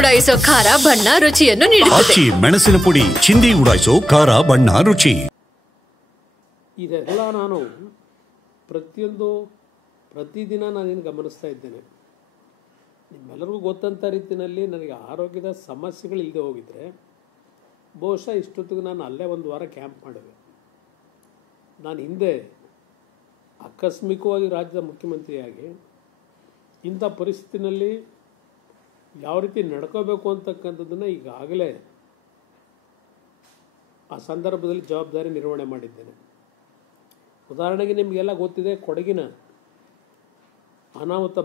ಉಡಾಯಿಸೋ ಖಾರ ಬಣ್ಣ ರುಚಿಯನ್ನು ನೀಡುತ್ತದೆ. ಮೆಣಸಿನ ಪುಡಿ ಚಿಂದಿ ಉಡಾಯಿಸೋ ಖಾರ ಬಣ್ಣ ರುಚಿ. ಇದೆಲ್ಲ ನಾನು ಪ್ರತಿದಿನ ನಾನೇನು ಗಮನಿಸ್ತಾ ಇದ್ದೇನೆ. ನಿಮ್ಮೆಲ್ಲರಿಗೂ ಗೊತ್ತಂಥ ರೀತಿಯಲ್ಲಿ ನನಗೆ ಆರೋಗ್ಯದ ಸಮಸ್ಯೆಗಳಿಲ್ಲದೆ ಹೋಗಿದ್ರೆ ಬಹುಶಃ ಇಷ್ಟೊತ್ತಿಗೆ ನಾನು ಅಲ್ಲೇ ಒಂದು ವಾರ ಕ್ಯಾಂಪ್ ಮಾಡಿದೆ. ನಾನು ಹಿಂದೆ ಆಕಸ್ಮಿಕವಾಗಿ ರಾಜ್ಯದ ಮುಖ್ಯಮಂತ್ರಿಯಾಗಿ ಇಂಥ ಪರಿಸ್ಥಿತಿನಲ್ಲಿ ಯಾವ ರೀತಿ ನಡ್ಕೋಬೇಕು ಅಂತಕ್ಕಂಥದ್ದನ್ನು ಈಗಾಗಲೇ ಆ ಸಂದರ್ಭದಲ್ಲಿ ಜವಾಬ್ದಾರಿ ನಿರ್ವಹಣೆ ಮಾಡಿದ್ದೇನೆ. ಉದಾಹರಣೆಗೆ ನಿಮಗೆಲ್ಲ ಗೊತ್ತಿದೆ, ಕೊಡಗಿನ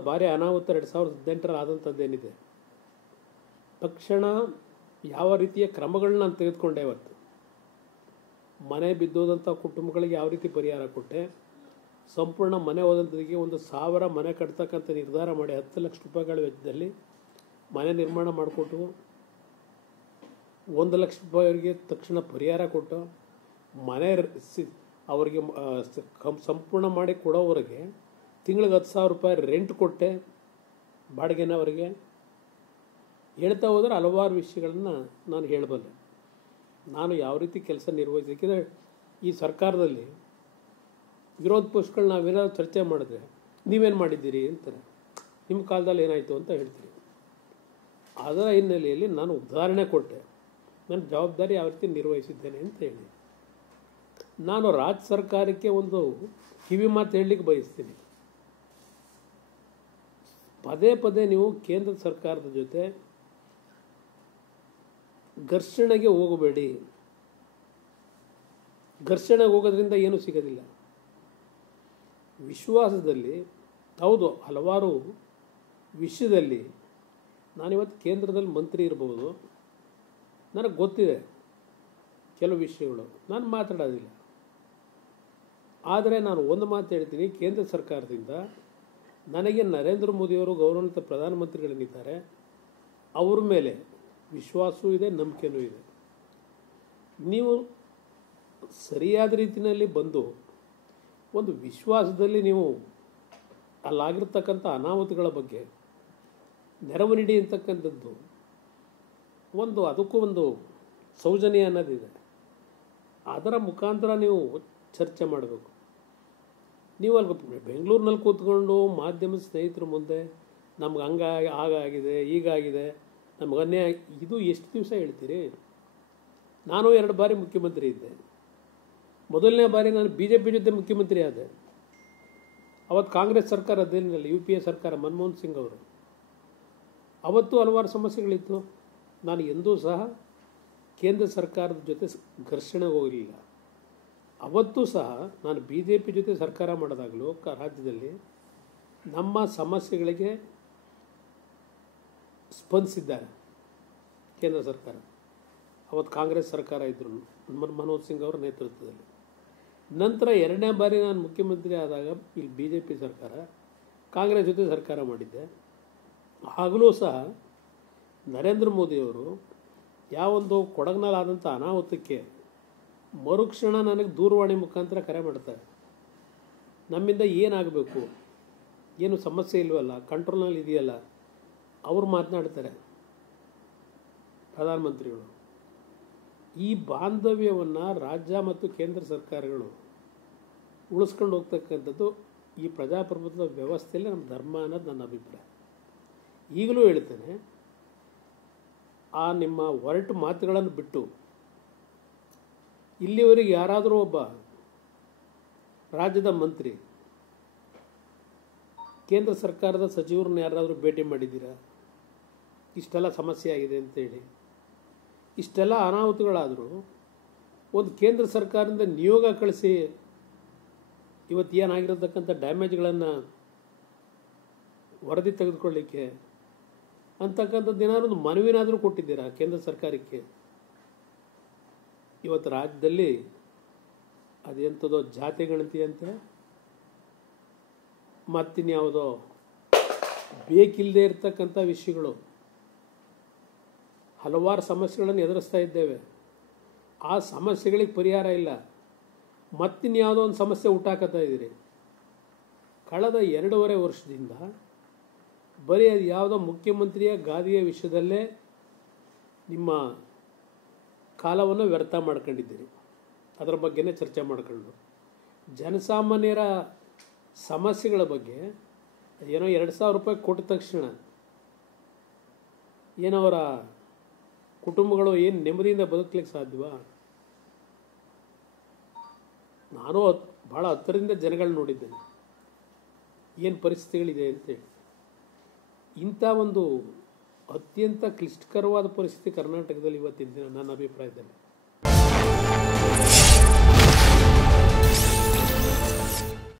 ಭಾರಿ ಅನಾಹುತ 2018 ಆದಂಥದ್ದೇನಿದೆ, ತಕ್ಷಣ ಯಾವ ರೀತಿಯ ಕ್ರಮಗಳನ್ನ ನಾನು ತೆಗೆದುಕೊಂಡೆ. ಇವತ್ತು ಮನೆ ಬಿದ್ದೋದಂಥ ಕುಟುಂಬಗಳಿಗೆ ಯಾವ ರೀತಿ ಪರಿಹಾರ ಕೊಟ್ಟೆ, ಸಂಪೂರ್ಣ ಮನೆ ಹೋದಂಥದಿಗೆ 1,000 ಮನೆ ಕಟ್ತಕ್ಕಂಥ ನಿರ್ಧಾರ ಮಾಡಿ 10 ಲಕ್ಷ ರೂಪಾಯಿಗಳ ವೆಚ್ಚದಲ್ಲಿ ಮನೆ ನಿರ್ಮಾಣ ಮಾಡಿಕೊಟ್ಟು 1 ಲಕ್ಷ ರೂಪಾಯಿವರೆಗೆ ತಕ್ಷಣ ಪರಿಹಾರ ಕೊಟ್ಟು ಮನೆ ಅವರಿಗೆ ಸಂಪೂರ್ಣ ಮಾಡಿ ಕೊಡೋವರೆಗೆ ತಿಂಗಳಿಗೆ 10,000 ರೂಪಾಯಿ ರೆಂಟ್ ಕೊಟ್ಟೆ, ಬಾಡಿಗೆನ ಅವರಿಗೆ. ಹೇಳ್ತಾ ಹೋದರೆ ಹಲವಾರು ವಿಷಯಗಳನ್ನು ನಾನು ಹೇಳಬಲ್ಲೆ. ನಾನು ಯಾವ ರೀತಿ ಕೆಲಸ ನಿರ್ವಹಿಸಬೇಕಿದ್ರೆ ಈ ಸರ್ಕಾರದಲ್ಲಿ ವಿರೋಧ ಪಕ್ಷಗಳು ನಾವೇನಾದ್ರು ಚರ್ಚೆ ಮಾಡಿದ್ರೆ ನೀವೇನು ಮಾಡಿದ್ದೀರಿ ಅಂತಾರೆ, ನಿಮ್ಮ ಕಾಲದಲ್ಲಿ ಏನಾಯಿತು ಅಂತ ಹೇಳ್ತೀರಿ. ಅದರ ಹಿನ್ನೆಲೆಯಲ್ಲಿ ನಾನು ಉದಾಹರಣೆ ಕೊಟ್ಟೆ, ನನ್ನ ಜವಾಬ್ದಾರಿ ಯಾವ ರೀತಿ ನಿರ್ವಹಿಸಿದ್ದೇನೆ ಅಂತ ಹೇಳಿ. ನಾನು ರಾಜ್ಯ ಸರ್ಕಾರಕ್ಕೆ ಒಂದು ಕಿವಿ ಮಾತು ಹೇಳಲಿಕ್ಕೆ ಬಯಸ್ತೀನಿ. ಪದೇ ಪದೇ ನೀವು ಕೇಂದ್ರ ಸರ್ಕಾರದ ಜೊತೆ ಘರ್ಷಣೆಗೆ ಹೋಗಬೇಡಿ. ಘರ್ಷಣೆಗೆ ಹೋಗೋದ್ರಿಂದ ಏನೂ ಸಿಗೋದಿಲ್ಲ. ವಿಶ್ವಾಸದಲ್ಲಿ ಹೌದು, ಹಲವಾರು ವಿಷಯದಲ್ಲಿ ನಾನಿವತ್ತು ಕೇಂದ್ರದಲ್ಲಿ ಮಂತ್ರಿ ಇರ್ಬೋದು, ನನಗೆ ಗೊತ್ತಿದೆ ಕೆಲವು ವಿಷಯಗಳು, ನಾನು ಮಾತಾಡೋದಿಲ್ಲ. ಆದರೆ ನಾನು ಒಂದು ಮಾತು ಹೇಳ್ತೀನಿ, ಕೇಂದ್ರ ಸರ್ಕಾರದಿಂದ ನನಗೆ ನರೇಂದ್ರ ಮೋದಿಯವರು ಗೌರವಾನ್ವಿತ ಪ್ರಧಾನಮಂತ್ರಿಗಳೇನಿದ್ದಾರೆ ಅವ್ರ ಮೇಲೆ ವಿಶ್ವಾಸವೂ ಇದೆ, ನಂಬಿಕೆಯೂ ಇದೆ. ನೀವು ಸರಿಯಾದ ರೀತಿಯಲ್ಲಿ ಬಂದು ಒಂದು ವಿಶ್ವಾಸದಲ್ಲಿ ನೀವು ಅಲ್ಲಾಗಿರ್ತಕ್ಕಂಥ ಅನಾಹುತಗಳ ಬಗ್ಗೆ ನೆರವು ನೀಡಿ ಅಂತಕ್ಕಂಥದ್ದು ಅದಕ್ಕೂ ಒಂದು ಸೌಜನ್ಯ ಅನ್ನೋದಿದೆ. ಅದರ ಮುಖಾಂತರ ನೀವು ಚರ್ಚೆ ಮಾಡಬೇಕು. ನೀವು ಅಲ್ಲಿ ಬೆಂಗಳೂರಿನಲ್ಲಿ ಕೂತ್ಕೊಂಡು ಮಾಧ್ಯಮದ ಸ್ನೇಹಿತರ ಮುಂದೆ ನಮ್ಗೆ ಹಾಗಾಗಿದೆ ಹೀಗಾಗಿದೆ ನಮ್ಗೆ ಅನ್ಯಾಯ, ಇದು ಎಷ್ಟು ದಿವಸ ಹೇಳ್ತೀರಿ? ನಾನು 2 ಬಾರಿ ಮುಖ್ಯಮಂತ್ರಿ ಇದ್ದೆ. ಮೊದಲನೇ ಬಾರಿ ನಾನು BJP ಜೊತೆ ಮುಖ್ಯಮಂತ್ರಿ ಆದೆ. ಅವತ್ತು ಕಾಂಗ್ರೆಸ್ ಸರ್ಕಾರ ಅದೇನಿಲ್ಲ, UPA ಸರ್ಕಾರ, ಮನಮೋಹನ್ ಸಿಂಗ್ ಅವರು. ಅವತ್ತು ಹಲವಾರು ಸಮಸ್ಯೆಗಳಿತ್ತು. ನಾನು ಎಂದೂ ಸಹ ಕೇಂದ್ರ ಸರ್ಕಾರದ ಜೊತೆ ಘರ್ಷಣೆಗೆ ಹೋಗಲಿಲ್ಲ. ಅವತ್ತೂ ಸಹ ನಾನು BJP ಜೊತೆ ಸರ್ಕಾರ ಮಾಡಿದಾಗಲೂ ರಾಜ್ಯದಲ್ಲಿ ನಮ್ಮ ಸಮಸ್ಯೆಗಳಿಗೆ ಸ್ಪಂದಿಸಿದ್ದಾರೆ ಕೇಂದ್ರ ಸರ್ಕಾರ. ಅವತ್ತು ಕಾಂಗ್ರೆಸ್ ಸರ್ಕಾರ ಇದ್ದರು, ಮನಮೋಹನ್ ಸಿಂಗ್ ಅವರ ನೇತೃತ್ವದಲ್ಲಿ. ನಂತರ 2ನೇ ಬಾರಿ ನಾನು ಮುಖ್ಯಮಂತ್ರಿ ಆದಾಗ ಇಲ್ಲಿ BJP ಸರ್ಕಾರ, ಕಾಂಗ್ರೆಸ್ ಜೊತೆ ಸರ್ಕಾರ ಮಾಡಿದ್ದೆ. ಆಗಲೂ ಸಹ ನರೇಂದ್ರ ಮೋದಿಯವರು ಯಾವೊಂದು ಕೊಡಗಿನಲ್ಲಾದಂಥ ಅನಾಹುತಕ್ಕೆ ಮರುಕ್ಷಣ ನನಗೆ ದೂರವಾಣಿ ಮುಖಾಂತರ ಕರೆ ಮಾಡ್ತಾರೆ. ನಮ್ಮಿಂದ ಏನಾಗಬೇಕು, ಏನು ಸಮಸ್ಯೆ ಇಲ್ವಲ್ಲ, ಕಂಟ್ರೋಲ್ನಲ್ಲಿ ಇದೆಯಲ್ಲ, ಅವರು ಮಾತನಾಡ್ತಾರೆ ಪ್ರಧಾನಮಂತ್ರಿಗಳು. ಈ ಬಾಂಧವ್ಯವನ್ನು ರಾಜ್ಯ ಮತ್ತು ಕೇಂದ್ರ ಸರ್ಕಾರಗಳು ಉಳಿಸ್ಕೊಂಡು ಹೋಗ್ತಕ್ಕಂಥದ್ದು ಈ ಪ್ರಜಾಪ್ರಭುತ್ವ ವ್ಯವಸ್ಥೆಯಲ್ಲಿ ನಮ್ಮ ಧರ್ಮ ಅನ್ನೋದು ನನ್ನ ಅಭಿಪ್ರಾಯ. ಈಗಲೂ ಹೇಳ್ತೇನೆ, ಆ ನಿಮ್ಮ ಹೊರಟು ಮಾತುಗಳನ್ನು ಬಿಟ್ಟು ಇಲ್ಲಿವರೆಗೆ ಯಾರಾದರೂ ಒಬ್ಬ ರಾಜ್ಯದ ಮಂತ್ರಿ ಕೇಂದ್ರ ಸರ್ಕಾರದ ಸಚಿವರನ್ನ ಯಾರಾದರೂ ಭೇಟಿ ಮಾಡಿದ್ದೀರಾ? ಇಷ್ಟೆಲ್ಲ ಸಮಸ್ಯೆ ಆಗಿದೆ ಅಂತೇಳಿ, ಇಷ್ಟೆಲ್ಲ ಅನಾಹುತಗಳಾದರೂ ಒಂದು ಕೇಂದ್ರ ಸರ್ಕಾರದಿಂದ ನಿಯೋಗ ಕಳಿಸಿ ಇವತ್ತು ಏನಾಗಿರತಕ್ಕಂಥ ಡ್ಯಾಮೇಜ್ಗಳನ್ನು ವರದಿ ತೆಗೆದುಕೊಳ್ಳಿಕ್ಕೆ ಅಂತಕ್ಕಂಥದ್ದು ಏನಾದರೂ ಒಂದು ಮನವಿನಾದರೂ ಕೊಟ್ಟಿದ್ದೀರಾ ಕೇಂದ್ರ ಸರ್ಕಾರಕ್ಕೆ? ಇವತ್ತು ರಾಜ್ಯದಲ್ಲಿ ಅದೆಂಥದೋ ಜಾತಿ ಗಣತಿ ಅಂತೆ, ಮತ್ತಿನ್ಯಾವುದೋ ಬೇಕಿಲ್ಲದೆ ಇರತಕ್ಕಂಥ ವಿಷಯಗಳು, ಹಲವಾರು ಸಮಸ್ಯೆಗಳನ್ನು ಎದುರಿಸ್ತಾ ಇದ್ದೇವೆ. ಆ ಸಮಸ್ಯೆಗಳಿಗೆ ಪರಿಹಾರ ಇಲ್ಲ. ಮತ್ತಿನ್ಯಾವುದೋ ಒಂದು ಸಮಸ್ಯೆ ಹುಟ್ಟಾಕತ್ತಾ ಇದ್ದೀರಿ. ಕಳೆದ 2.5 ವರ್ಷದಿಂದ ಬರೀ ಅದು ಯಾವುದೋ ಮುಖ್ಯಮಂತ್ರಿಯ ಗಾದಿಯ ವಿಷಯದಲ್ಲೇ ನಿಮ್ಮ ಕಾಲವನ್ನು ವ್ಯರ್ಥ ಮಾಡ್ಕೊಂಡಿದ್ದೀರಿ. ಅದರ ಬಗ್ಗೆನೇ ಚರ್ಚೆ ಮಾಡ್ಕೊಂಡು ಜನಸಾಮಾನ್ಯರ ಸಮಸ್ಯೆಗಳ ಬಗ್ಗೆ ಏನೋ 2,000 ರೂಪಾಯಿ ಕೊಟ್ಟ ತಕ್ಷಣ ಏನವರ ಕುಟುಂಬಗಳು ಏನು ನೆಮ್ಮದಿಯಿಂದ ಬದುಕಲಿಕ್ಕೆ ಸಾಧ್ಯವಾ? ನಾನು ಭಾಳ ಹತ್ತರಿಂದ ಜನಗಳು ನೋಡಿದ್ದೇನೆ ಏನು ಪರಿಸ್ಥಿತಿಗಳಿದೆ ಅಂತೇಳಿ. ಇಂಥ ಒಂದು ಅತ್ಯಂತ ಕ್ಲಿಷ್ಟಕರವಾದ ಪರಿಸ್ಥಿತಿ ಕರ್ನಾಟಕದಲ್ಲಿ ಇವತ್ತಿನ ದಿನ ನನ್ನ ಅಭಿಪ್ರಾಯದಲ್ಲಿ